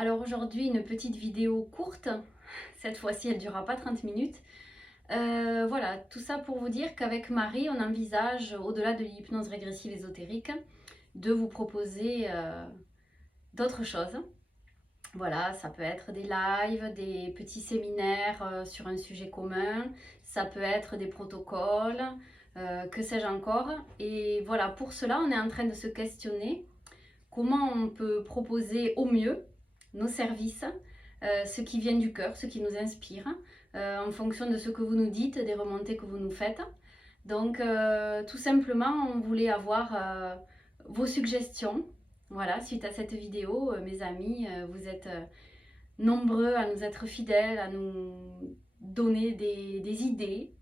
Alors aujourd'hui, une petite vidéo courte. Cette fois-ci, elle ne durera pas 30 minutes. Voilà, tout ça pour vous dire qu'avec Marie, on envisage, au-delà de l'hypnose régressive ésotérique, de vous proposer d'autres choses. Voilà, ça peut être des lives, des petits séminaires sur un sujet commun, ça peut être des protocoles, que sais-je encore. Et voilà, pour cela, on est en train de se questionner comment on peut proposer au mieux nos services, ce qui vient du cœur, ce qui nous inspire, en fonction de ce que vous nous dites, des remontées que vous nous faites. Donc, tout simplement, on voulait avoir vos suggestions. Voilà, suite à cette vidéo, mes amis, vous êtes nombreux à nous être fidèles, à nous donner des idées,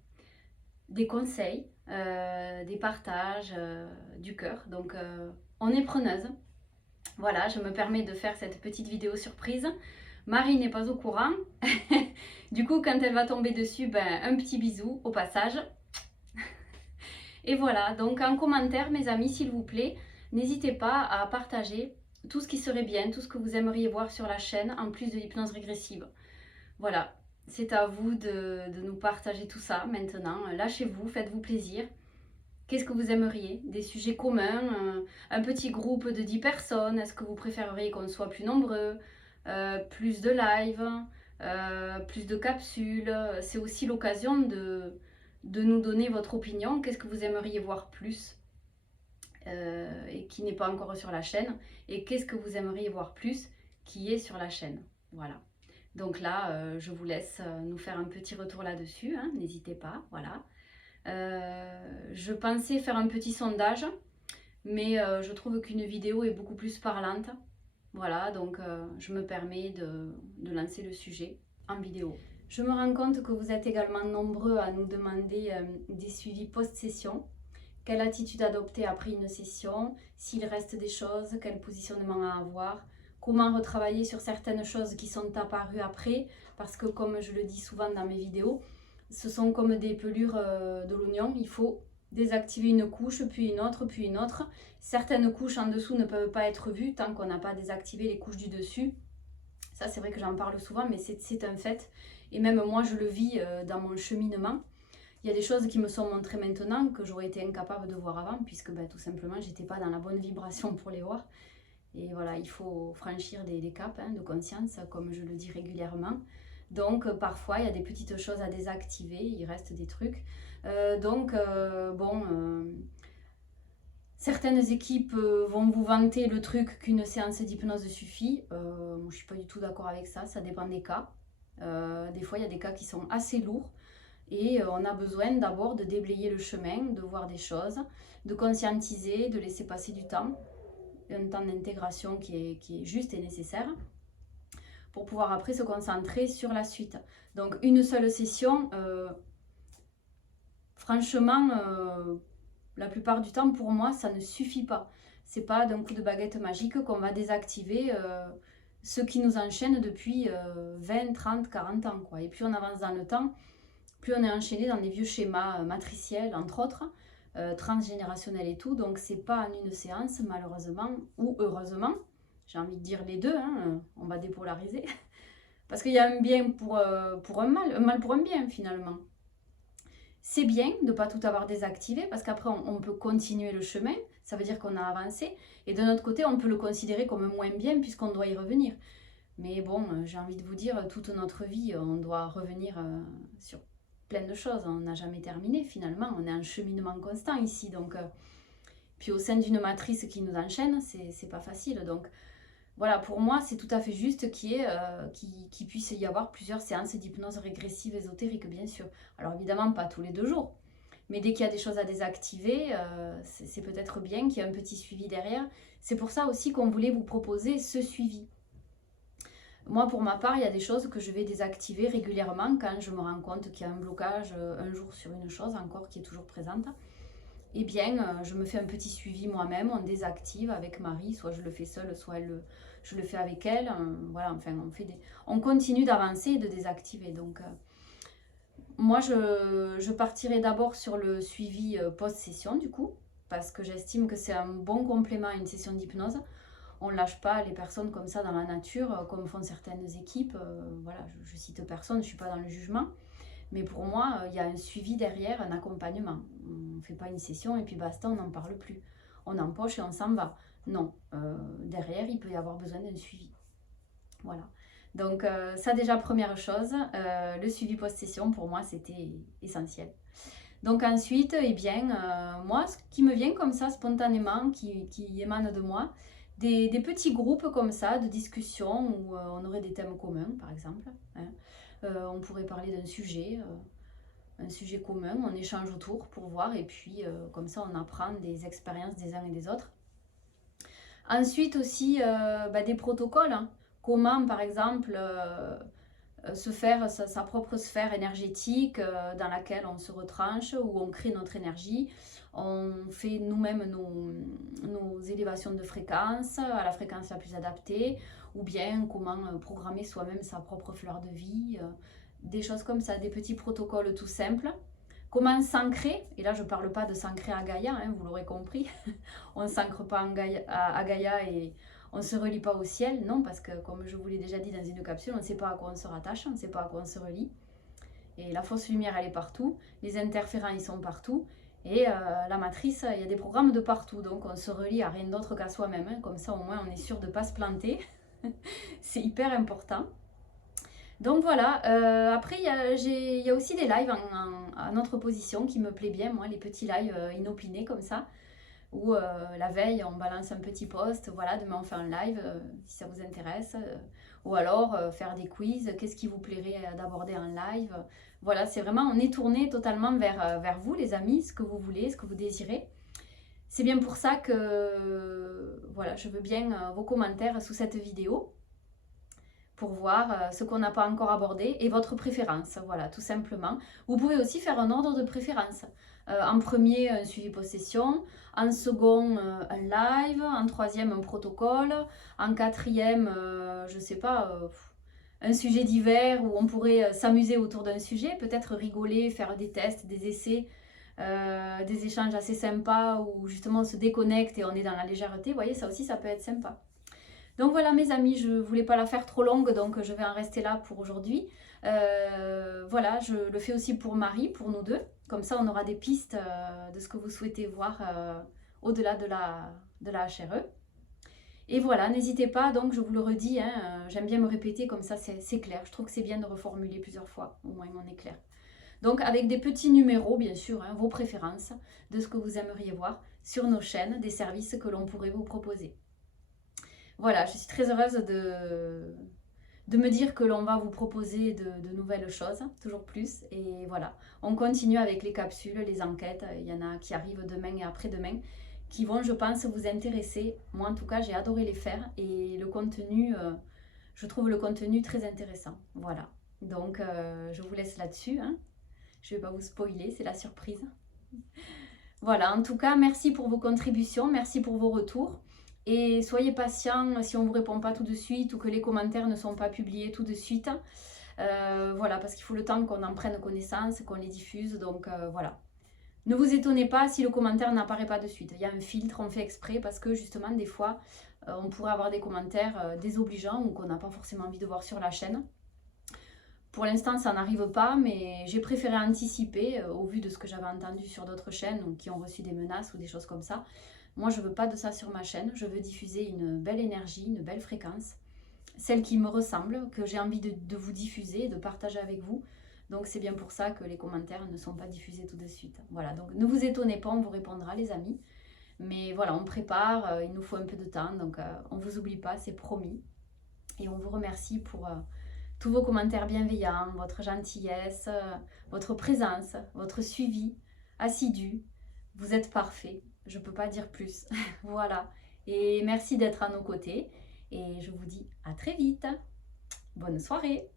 des conseils, des partages du cœur. Donc, on est preneuse. Voilà, je me permets de faire cette petite vidéo surprise. Marie n'est pas au courant. Du coup, quand elle va tomber dessus, un petit bisou au passage. Et voilà, donc en commentaire, mes amis, s'il vous plaît, n'hésitez pas à partager tout ce qui serait bien, tout ce que vous aimeriez voir sur la chaîne, en plus de l'hypnose régressive. Voilà, c'est à vous de nous partager tout ça maintenant. Lâchez-vous, faites-vous plaisir. Qu'est-ce que vous aimeriez? Des sujets communs, un petit groupe de 10 personnes? Est-ce que vous préféreriez qu'on soit plus nombreux? Plus de live, plus de capsules? C'est aussi l'occasion de nous donner votre opinion. Qu'est-ce que vous aimeriez voir plus et qui n'est pas encore sur la chaîne? Et qu'est-ce que vous aimeriez voir plus qui est sur la chaîne? Voilà. Donc là, je vous laisse nous faire un petit retour là-dessus, hein, n'hésitez pas, voilà. Je pensais faire un petit sondage, mais je trouve qu'une vidéo est beaucoup plus parlante. Voilà, donc je me permets de lancer le sujet en vidéo. Je me rends compte que vous êtes également nombreux à nous demander des suivis post-session. Quelle attitude adopter après une session, s'il reste des choses, quel positionnement à avoir, comment retravailler sur certaines choses qui sont apparues après, parce que comme je le dis souvent dans mes vidéos, ce sont comme des pelures de l'oignon, il faut désactiver une couche, puis une autre, puis une autre. Certaines couches en dessous ne peuvent pas être vues tant qu'on n'a pas désactivé les couches du dessus. Ça, c'est vrai que j'en parle souvent, mais c'est un fait. Et même moi, je le vis dans mon cheminement. Il y a des choses qui me sont montrées maintenant que j'aurais été incapable de voir avant, puisque tout simplement, j'étais pas dans la bonne vibration pour les voir. Et voilà, il faut franchir des caps de conscience, comme je le dis régulièrement. Donc, parfois, il y a des petites choses à désactiver, il reste des trucs. Certaines équipes vont vous vanter le truc qu'une séance d'hypnose suffit. Moi, je ne suis pas du tout d'accord avec ça, ça dépend des cas. Des fois, il y a des cas qui sont assez lourds et on a besoin d'abord de déblayer le chemin, de voir des choses, de conscientiser, de laisser passer du temps, un temps d'intégration qui est juste et nécessaire pour pouvoir après se concentrer sur la suite. Donc, une seule session, franchement, la plupart du temps, pour moi, ça ne suffit pas. C'est pas d'un coup de baguette magique qu'on va désactiver ce qui nous enchaîne depuis 20, 30, 40 ans, quoi. Et plus on avance dans le temps, plus on est enchaîné dans des vieux schémas matriciels, entre autres, transgénérationnels et tout. Donc, c'est pas en une séance, malheureusement, ou heureusement, j'ai envie de dire les deux, hein, on va dépolariser. Parce qu'il y a un bien pour un mal pour un bien, finalement. C'est bien de ne pas tout avoir désactivé parce qu'après on peut continuer le chemin, ça veut dire qu'on a avancé, et de notre côté on peut le considérer comme moins bien puisqu'on doit y revenir. Mais bon, j'ai envie de vous dire, toute notre vie on doit revenir sur plein de choses, on n'a jamais terminé finalement, on est en cheminement constant ici, donc puis au sein d'une matrice qui nous enchaîne, c'est pas facile, donc voilà, pour moi, c'est tout à fait juste qu'il puisse y avoir plusieurs séances d'hypnose régressive ésotérique, bien sûr. Alors évidemment, pas tous les 2 jours, mais dès qu'il y a des choses à désactiver, c'est peut-être bien qu'il y ait un petit suivi derrière. C'est pour ça aussi qu'on voulait vous proposer ce suivi. Moi, pour ma part, il y a des choses que je vais désactiver régulièrement quand je me rends compte qu'il y a un blocage un jour sur une chose encore qui est toujours présente. Eh bien, je me fais un petit suivi moi-même, on désactive avec Marie, soit je le fais seule, soit je le fais avec elle. Voilà, enfin, on continue d'avancer et de désactiver. Donc, moi, je partirai d'abord sur le suivi post-session, du coup, parce que j'estime que c'est un bon complément à une session d'hypnose. on ne lâche pas les personnes comme ça dans la nature, comme font certaines équipes. Voilà, je cite personne, je ne suis pas dans le jugement. Mais pour moi, il y a un suivi derrière, un accompagnement. On ne fait pas une session et puis basta, on n'en parle plus. On empoche et on s'en va. Non, derrière, il peut y avoir besoin d'un suivi. Voilà. Donc ça déjà, première chose, le suivi post-session, pour moi, c'était essentiel. Donc ensuite, eh bien, moi, ce qui me vient comme ça, spontanément, qui émane de moi, des petits groupes comme ça, de discussion, où on aurait des thèmes communs, par exemple. Hein. On pourrait parler d'un sujet, un sujet commun, on échange autour pour voir, et puis comme ça, on apprend des expériences des uns et des autres. Ensuite aussi, des protocoles. Hein. Comment, par exemple, se faire sa propre sphère énergétique dans laquelle on se retranche, où on crée notre énergie, on fait nous-mêmes nos élévations de fréquence à la fréquence la plus adaptée, ou bien comment programmer soi-même sa propre fleur de vie, des choses comme ça, des petits protocoles tout simples. Comment s'ancrer, et là je ne parle pas de s'ancrer à Gaïa, hein, vous l'aurez compris, on ne s'ancre pas à Gaïa et on ne se relie pas au ciel, non, parce que comme je vous l'ai déjà dit dans une capsule, on ne sait pas à quoi on se rattache, on ne sait pas à quoi on se relie. Et la fausse lumière, elle est partout, les interférents, ils sont partout, et la matrice, il y a des programmes de partout, donc on se relie à rien d'autre qu'à soi-même, hein, comme ça au moins on est sûr de ne pas se planter, c'est hyper important. Donc voilà, après il y a aussi des lives en autre position qui me plaît bien, moi, les petits lives inopinés comme ça, où la veille on balance un petit post, voilà, demain on fait un live si ça vous intéresse, ou alors faire des quiz, qu'est-ce qui vous plairait d'aborder en live, voilà, c'est vraiment, on est tourné totalement vers vous les amis, ce que vous voulez, ce que vous désirez. C'est bien pour ça que voilà, je veux bien vos commentaires sous cette vidéo, pour voir ce qu'on n'a pas encore abordé et votre préférence, voilà, tout simplement. Vous pouvez aussi faire un ordre de préférence. En premier, un suivi possession, en second, un live, en troisième, un protocole, en quatrième, je sais pas, un sujet divers où on pourrait s'amuser autour d'un sujet, peut-être rigoler, faire des tests, des essais, des échanges assez sympas où justement on se déconnecte et on est dans la légèreté. Vous voyez, ça aussi, ça peut être sympa. Donc voilà mes amis, je ne voulais pas la faire trop longue, donc je vais en rester là pour aujourd'hui. Voilà, je le fais aussi pour Marie, pour nous deux. Comme ça, on aura des pistes de ce que vous souhaitez voir au-delà de la HRE. Et voilà, n'hésitez pas, donc je vous le redis, hein, j'aime bien me répéter, comme ça c'est clair. Je trouve que c'est bien de reformuler plusieurs fois, au moins on est clair. Donc avec des petits numéros, bien sûr, hein, vos préférences, de ce que vous aimeriez voir sur nos chaînes, des services que l'on pourrait vous proposer. Voilà, je suis très heureuse de me dire que l'on va vous proposer de nouvelles choses, toujours plus. Et voilà, on continue avec les capsules, les enquêtes. Il y en a qui arrivent demain et après-demain, qui vont, je pense, vous intéresser. Moi, en tout cas, j'ai adoré les faire. Et le contenu, je trouve le contenu très intéressant. Voilà, donc je vous laisse là-dessus. Hein. Je ne vais pas vous spoiler, c'est la surprise. Voilà, en tout cas, merci pour vos contributions, merci pour vos retours. Et soyez patients si on ne vous répond pas tout de suite ou que les commentaires ne sont pas publiés tout de suite. Voilà, parce qu'il faut le temps qu'on en prenne connaissance, qu'on les diffuse. Donc voilà. Ne vous étonnez pas si le commentaire n'apparaît pas de suite. Il y a un filtre, on fait exprès parce que justement, des fois, on pourrait avoir des commentaires désobligeants ou qu'on n'a pas forcément envie de voir sur la chaîne. Pour l'instant, ça n'arrive pas, mais j'ai préféré anticiper au vu de ce que j'avais entendu sur d'autres chaînes ou qui ont reçu des menaces ou des choses comme ça. Moi, je ne veux pas de ça sur ma chaîne. Je veux diffuser une belle énergie, une belle fréquence, celle qui me ressemble, que j'ai envie de vous diffuser et de partager avec vous. Donc, c'est bien pour ça que les commentaires ne sont pas diffusés tout de suite. Voilà, donc ne vous étonnez pas, on vous répondra, les amis. Mais voilà, on prépare, il nous faut un peu de temps, donc on ne vous oublie pas, c'est promis. Et on vous remercie pour tous vos commentaires bienveillants, votre gentillesse, votre présence, votre suivi assidu. Vous êtes parfait. Je ne peux pas dire plus. Voilà. Et merci d'être à nos côtés. Et je vous dis à très vite. Bonne soirée.